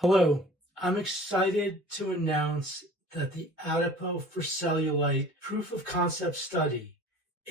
Hello, I'm excited to announce that the Adipeau for Cellulite proof of concept study,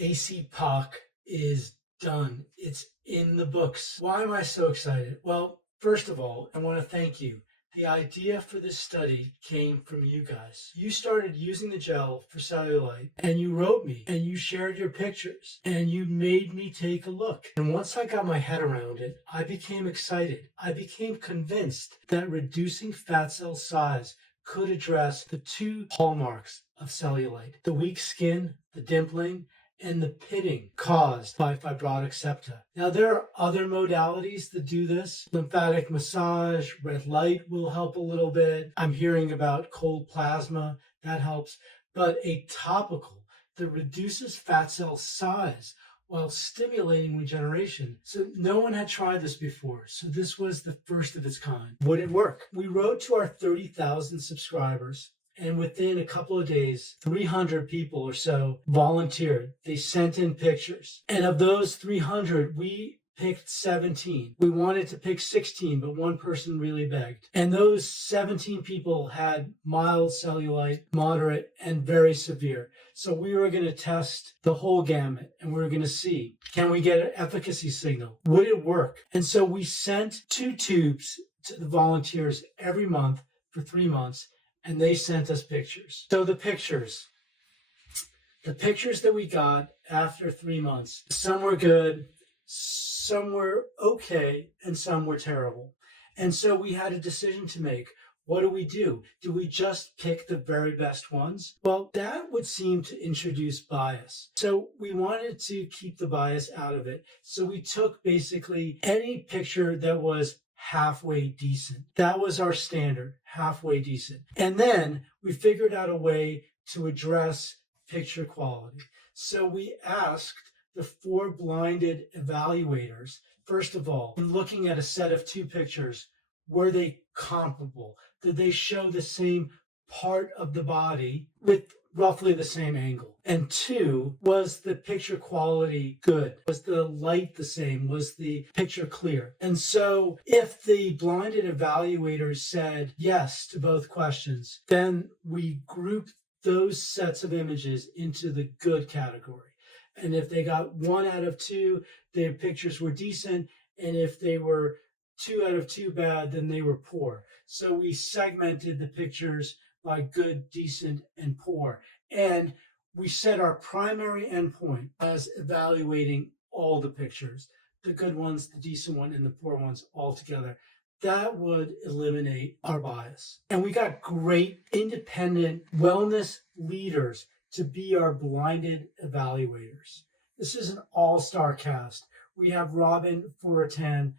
ACPOC, is done. It's in the books. Why am I so excited? Well, first of all, I want to thank you. The idea for this study came from you guys. You started using the gel for cellulite and you wrote me and you shared your pictures and you made me take a look. And once I got my head around it, I became excited. I became convinced that reducing fat cell size could address the two hallmarks of cellulite: the weak skin, the dimpling, and the pitting caused by fibrotic septa. Now, there are other modalities that do this. Lymphatic massage, red light will help a little bit. I'm hearing about cold plasma, that helps. But a topical that reduces fat cell size while stimulating regeneration. So no one had tried this before. So this was the first of its kind. Would it work? We wrote to our 30,000 subscribers, and within a couple of days, 300 people or so volunteered. They sent in pictures. And of those 300, we picked 17. We wanted to pick 16, but one person really begged. And those 17 people had mild cellulite, moderate, and very severe. So we were going to test the whole gamut, and we were going to see, can we get an efficacy signal? Would it work? And so we sent 2 tubes to the volunteers every month for 3 months. And they sent us pictures. So the pictures that we got after 3 months, some were good, some were okay, and some were terrible. And so we had a decision to make. What do we do? Do we just pick the very best ones? Well, that would seem to introduce bias. So we wanted to keep the bias out of it. So we took basically any picture that was halfway decent. That was our standard, halfway decent. And then we figured out a way to address picture quality. So we asked the 4 blinded evaluators, first of all, in looking at a set of 2 pictures, were they comparable? Did they show the same part of the body with roughly the same angle? And 2, was the picture quality good? Was the light the same? Was the picture clear? And so if the blinded evaluators said yes to both questions, then we grouped those sets of images into the good category. And if they got 1 out of 2, their pictures were decent. And if they were 2 out of 2 bad, then they were poor. So we segmented the pictures by good, decent, and poor. And we set our primary endpoint as evaluating all the pictures, the good ones, the decent one, and the poor ones all together. That would eliminate our bias. And we got great independent wellness leaders to be our blinded evaluators. This is an all-star cast. We have Robin Foratan,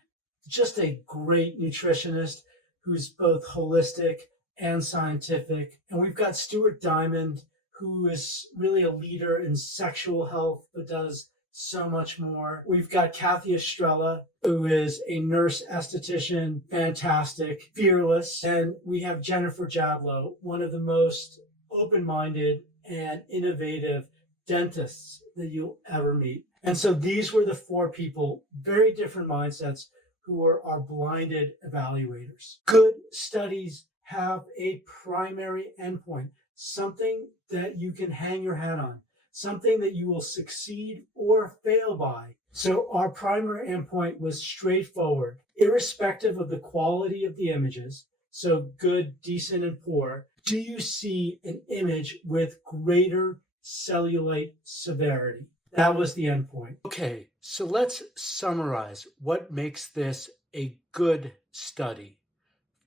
just a great nutritionist who's both holistic and scientific. And we've got Stuart Diamond, who is really a leader in sexual health, but does so much more. We've got Kathy Estrella, who is a nurse esthetician, fantastic, fearless. And we have Jennifer Jadlow, one of the most open-minded and innovative dentists that you'll ever meet. And so these were the 4 people, very different mindsets, who are our blinded evaluators. Good studies have a primary endpoint, something that you can hang your hat on, something that you will succeed or fail by. So our primary endpoint was straightforward, irrespective of the quality of the images, so good, decent, and poor. Do you see an image with greater cellulite severity? That was the endpoint. Okay, so let's summarize what makes this a good study.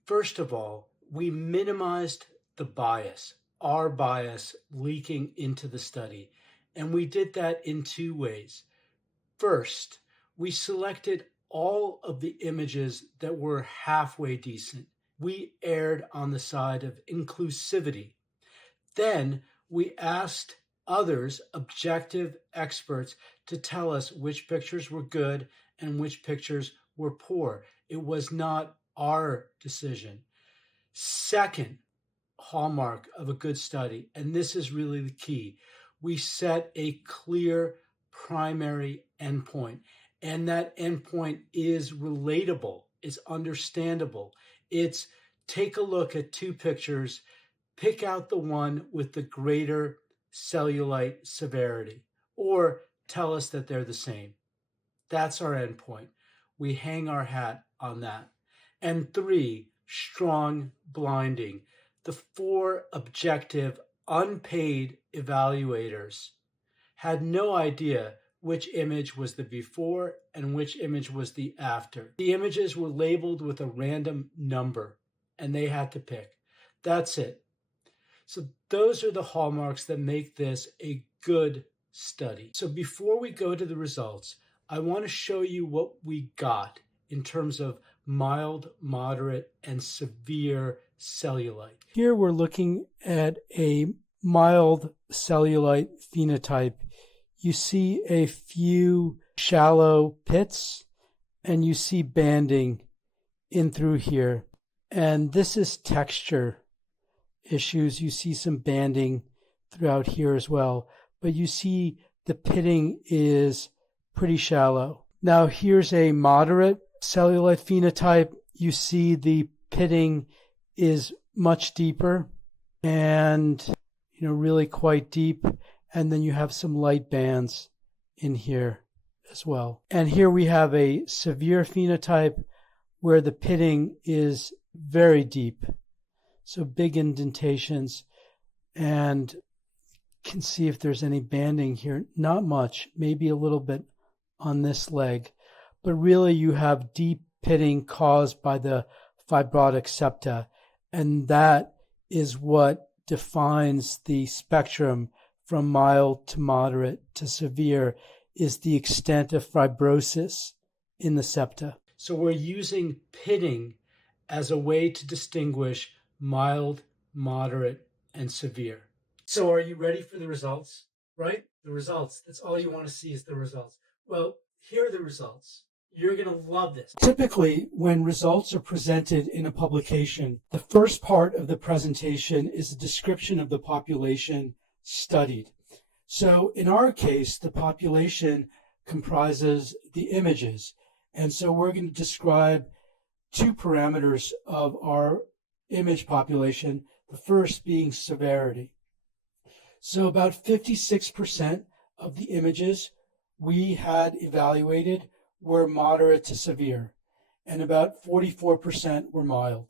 First of all, we minimized the bias, our bias leaking into the study. And we did that in 2 ways. First, we selected all of the images that were halfway decent. We erred on the side of inclusivity. Then we asked others, objective experts, to tell us which pictures were good and which pictures were poor. It was not our decision. Second hallmark of a good study, and this is really the key, we set a clear primary endpoint, and that endpoint is relatable, it's understandable, it's take a look at two pictures, pick out the one with the greater cellulite severity, or tell us that they're the same. That's our endpoint. We hang our hat on that. And 3, strong blinding. The 4 objective, unpaid evaluators had no idea which image was the before and which image was the after. The images were labeled with a random number, and they had to pick. That's it. So those are the hallmarks that make this a good study. So before we go to the results, I want to show you what we got in terms of mild, moderate, and severe cellulite. Here we're looking at a mild cellulite phenotype. You see a few shallow pits, and you see banding in through here. And this is texture issues. You see some banding throughout here as well. But you see the pitting is pretty shallow. Now here's a moderate cellulite phenotype. You see the pitting is much deeper and really quite deep. And then you have some light bands in here as well. And here we have a severe phenotype where the pitting is very deep. So big indentations, and can see if there's any banding here. Not much, maybe a little bit on this leg, but really you have deep pitting caused by the fibrotic septa, and that is what defines the spectrum from mild to moderate to severe, is the extent of fibrosis in the septa. So we're using pitting as a way to distinguish mild, moderate, and severe. So are you ready for the results? Right? The results. That's all you want to see is the results. Well, here are the results. You're going to love this. Typically, when results are presented in a publication, the first part of the presentation is a description of the population studied. So in our case, the population comprises the images. And so we're going to describe 2 parameters of our image population, the first being severity. So about 56% of the images we had evaluated were moderate to severe, and about 44% were mild.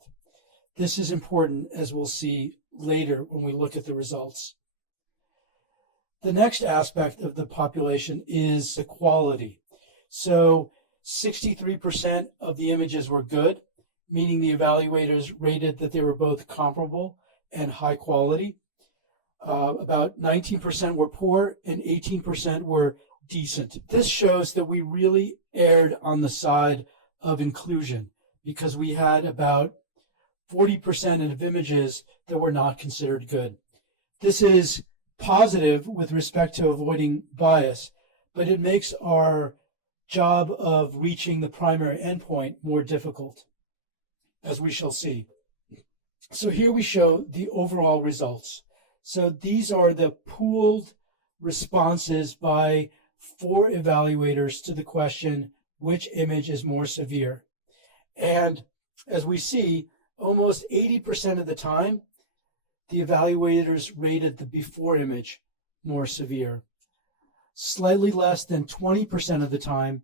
This is important, as we'll see later when we look at the results. The next aspect of the population is the quality. So 63% of the images were good, meaning the evaluators rated that they were both comparable and high quality. About 19% were poor and 18% were decent. This shows that we really erred on the side of inclusion, because we had about 40% of images that were not considered good. This is positive with respect to avoiding bias, but it makes our job of reaching the primary endpoint more difficult, as we shall see. So here we show the overall results. So these are the pooled responses by 4 evaluators to the question, which image is more severe? And as we see, almost 80% of the time, the evaluators rated the before image more severe. Slightly less than 20% of the time,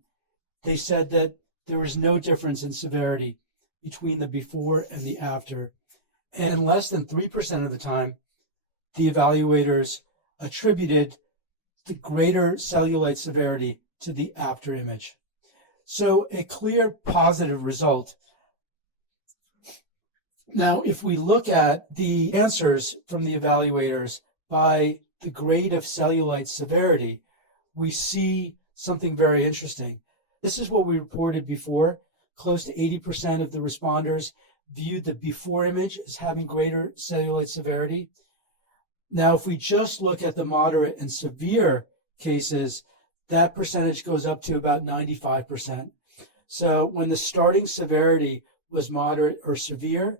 they said that there was no difference in severity between the before and the after. And less than 3% of the time, the evaluators attributed the greater cellulite severity to the after image. So a clear positive result. Now, if we look at the answers from the evaluators by the grade of cellulite severity, we see something very interesting. This is what we reported before. Close to 80% of the responders viewed the before image as having greater cellulite severity. Now, if we just look at the moderate and severe cases, that percentage goes up to about 95%. So when the starting severity was moderate or severe,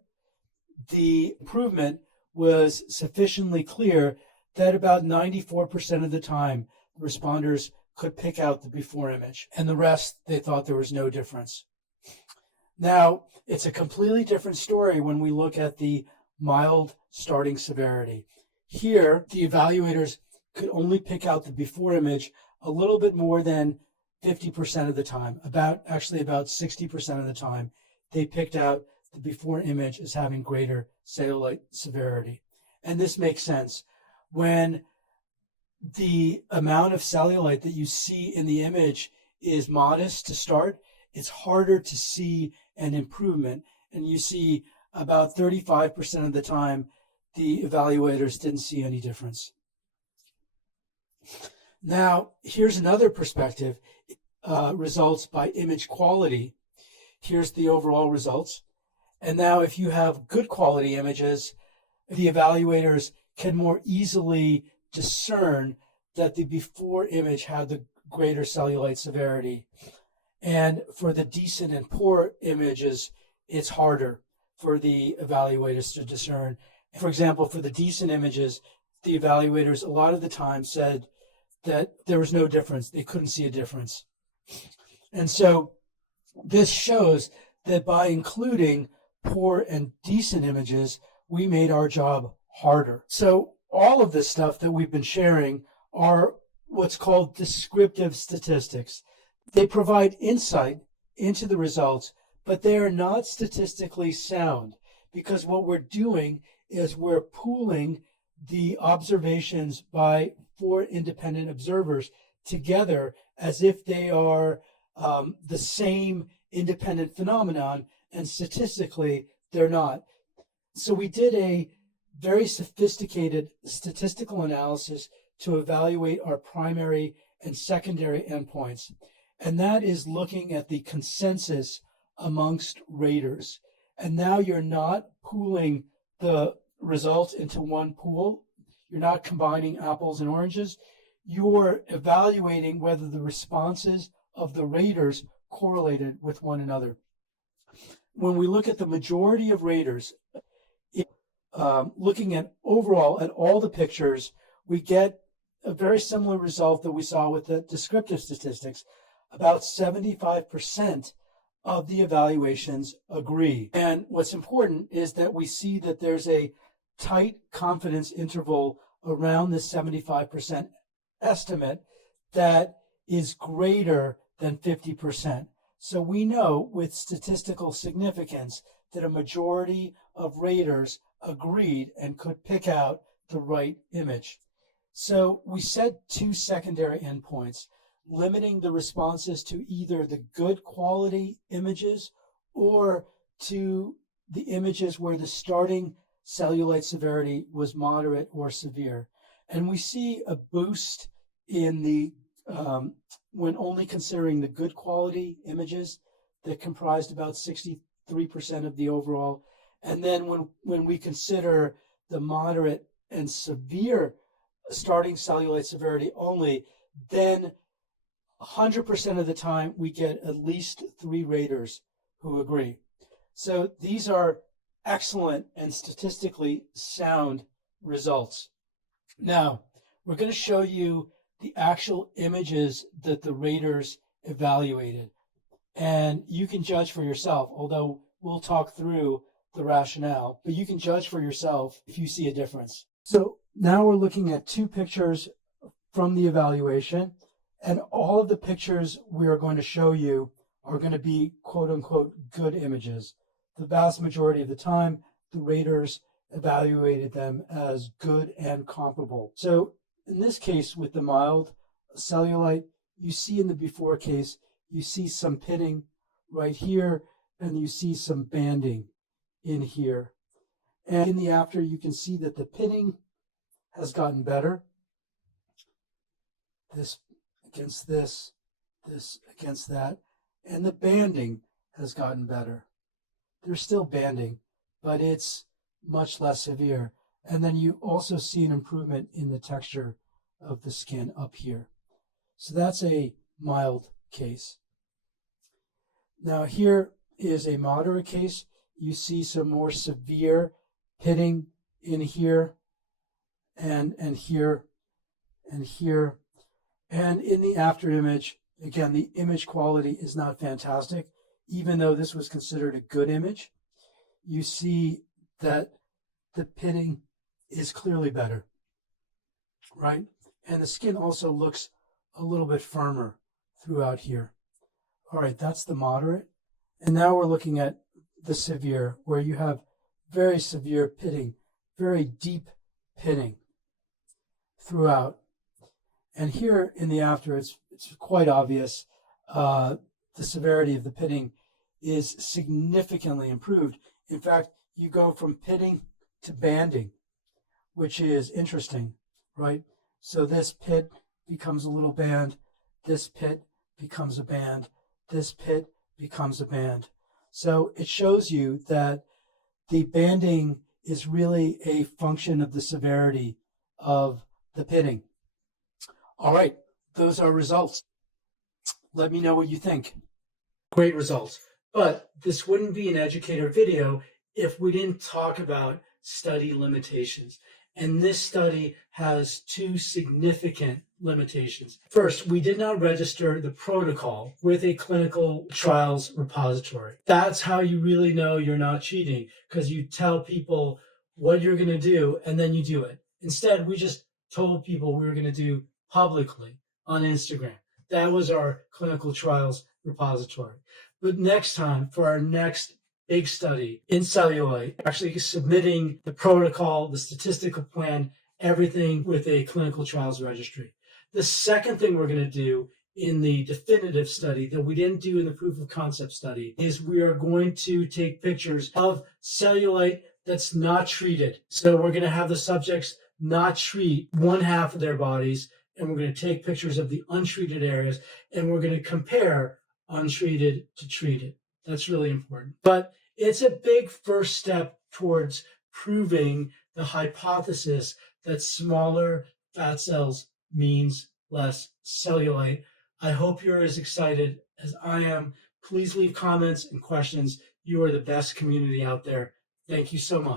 the improvement was sufficiently clear that about 94% of the time, responders could pick out the before image, and the rest, they thought there was no difference. Now, It's a completely different story when we look at the mild starting severity. Here, the evaluators could only pick out the before image a little bit more than 50% of the time, about 60% of the time, they picked out the before image as having greater cellulite severity. And this makes sense. When the amount of cellulite that you see in the image is modest to start, it's harder to see an improvement. And you see about 35% of the time, the evaluators didn't see any difference. Now, here's another perspective, results by image quality. Here's the overall results. And now if you have good quality images, the evaluators can more easily discern that the before image had the greater cellulite severity. And for the decent and poor images, it's harder for the evaluators to discern. For example, for the decent images, the evaluators a lot of the time said that there was no difference. They couldn't see a difference. And so this shows that by including poor and decent images, we made our job harder. So all of this stuff that we've been sharing are what's called descriptive statistics. They provide insight into the results, but they are not statistically sound, because what we're doing is we're pooling the observations by 4 independent observers together as if they are the same independent phenomenon, and statistically they're not. So we did a very sophisticated statistical analysis to evaluate our primary and secondary endpoints, and that is looking at the consensus amongst raters. And now you're not pooling the results into one pool. You're not combining apples and oranges. You're evaluating whether the responses of the raters correlated with one another. When we look at the majority of raters, looking at overall at all the pictures, we get a very similar result that we saw with the descriptive statistics. About 75% of the evaluations agree. And what's important is that we see that there's a tight confidence interval around the 75% estimate that is greater than 50%. So we know with statistical significance that a majority of raters agreed and could pick out the right image. So we set 2 secondary endpoints, limiting the responses to either the good quality images or to the images where the starting cellulite severity was moderate or severe. And we see a boost in the when only considering the good quality images that comprised about 63% of the overall. And then when we consider the moderate and severe starting cellulite severity only, then 100% of the time we get at least 3 raters who agree. So these are excellent and statistically sound results. Now, we're going to show you the actual images that the raters evaluated. And you can judge for yourself, although we'll talk through the rationale, but you can judge for yourself if you see a difference. So now we're looking at 2 pictures from the evaluation, and all of the pictures we are going to show you are going to be quote unquote good images. The vast majority of the time, the raters evaluated them as good and comparable. So in this case, with the mild cellulite, you see in the before case, you see some pitting right here, and you see some banding in here. And in the after, you can see that the pitting has gotten better. This against this against that, and the banding has gotten better. There's still banding, but it's much less severe. And then you also see an improvement in the texture of the skin up here. So that's a mild case. Now here is a moderate case. You see some more severe pitting in here and here and here. And in the after image, again, the image quality is not fantastic. even though this was considered a good image, you see that the pitting is clearly better, right? And the skin also looks a little bit firmer throughout here. All right, that's the moderate. And now we're looking at the severe, where you have very severe pitting, very deep pitting throughout. And here in the after, it's quite obvious the severity of the pitting is significantly improved. In fact, you go from pitting to banding, which is interesting, right? So this pit becomes a little band, this pit becomes a band, this pit becomes a band. So it shows you that the banding is really a function of the severity of the pitting. All right, those are results. Let me know what you think. Great results. But this wouldn't be an educator video if we didn't talk about study limitations. And this study has two significant limitations. First, we did not register the protocol with a clinical trials repository. That's how you really know you're not cheating, because you tell people what you're going to do and then you do it. Instead, we just told people we were going to do publicly on Instagram. That was our clinical trials repository. But next time, for our next big study in cellulite, actually submitting the protocol, the statistical plan, everything with a clinical trials registry. The second thing we're going to do in the definitive study that we didn't do in the proof of concept study is we are going to take pictures of cellulite that's not treated. So we're going to have the subjects not treat one half of their bodies, and we're going to take pictures of the untreated areas, and we're going to compare untreated to treated. That's really important. But it's a big first step towards proving the hypothesis that smaller fat cells means less cellulite. I hope you're as excited as I am. Please leave comments and questions. You are the best community out there. Thank you so much.